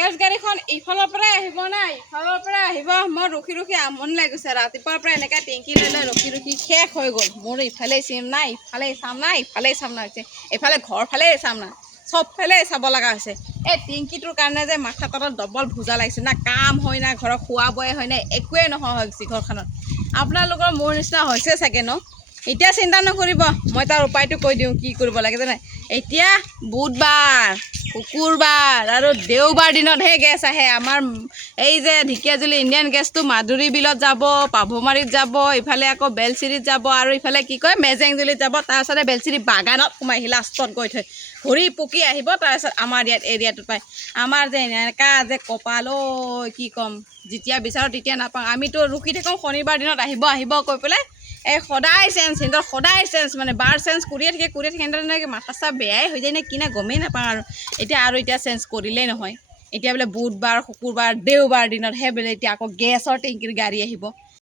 package গাড়ীখন ইফালৰ পৰাই আহিব না ইফালৰ পৰাই আহিব মই ৰখি ৰখি আমনি লাগি গৈছে ৰাতিপুৱাৰ পৰা এনেকৈ টেংকি লৈ লৈ ৰখি ৰখি শেষ হৈ গ'ল মোৰ ইফালে চিম নাই ইফালে চাম নাই ইফালে চাম নাই হৈছে এইফালে ঘৰ ফালে চাম নাই চবফালে চাব লগা হৈছে এই টেংকিটোৰ কাৰণে যে মাথা তলত ডবল ভোজা লাগিছে না কাম হয় না ঘৰৰ খোৱা বোৱাই হয় না একোৱেই নোহোৱা হৈ গৈছে ঘৰখনত আপোনালোকৰ মোৰ নিচিনা হৈছে চাগে ন এতিয়া চিন্তা নকৰিব মই তাৰ উপায়টো কৈ দিওঁ কি কৰিব লাগে জানে এতিয়া বুধবাৰ শুকুৰবাৰ আৰু দেওবাৰ দিনতহে গেছ আহে আমাৰ এই যে ঢেকীয়াজুলি ইণ্ডিয়ান গেছটো মাধুৰী বিলত যাব পাভমাৰীত যাব ইফালে আকৌ বেলচিৰিত যাব আৰু ইফালে কি কয় মেজেংজুলিত যাব তাৰপিছতে বেলচিৰি বাগানত সোমাই লাষ্টত গৈ থৈ ঘূৰি পকি আহিব তাৰপিছত আমাৰ ইয়াত এৰিয়াটোত পায় আমাৰ যে এনেকুৱা যে কপাল কি ক'ম যেতিয়া বিচাৰোঁ তেতিয়া নাপাওঁ আমিতো ৰখি থাকোঁ শনিবাৰ দিনত আহিব আহিব কৈ পেলাই এই সদায় চেঞ্জ সিহঁতৰ সদায় চেঞ্জ মানে বাৰ চেঞ্জ কৰিয়ে থাকে সিহঁতৰ মাথা চাহ বেয়াই হৈ যায় নে কি না গমেই নাপাওঁ আৰু এতিয়া চেঞ্জ কৰিলেই নহয় এতিয়া বোলে বুধবাৰ শুকুৰবাৰ দেওবাৰ দিনতহে বোলে এতিয়া আকৌ গেছৰ টেংকিৰ গাড়ী আহিব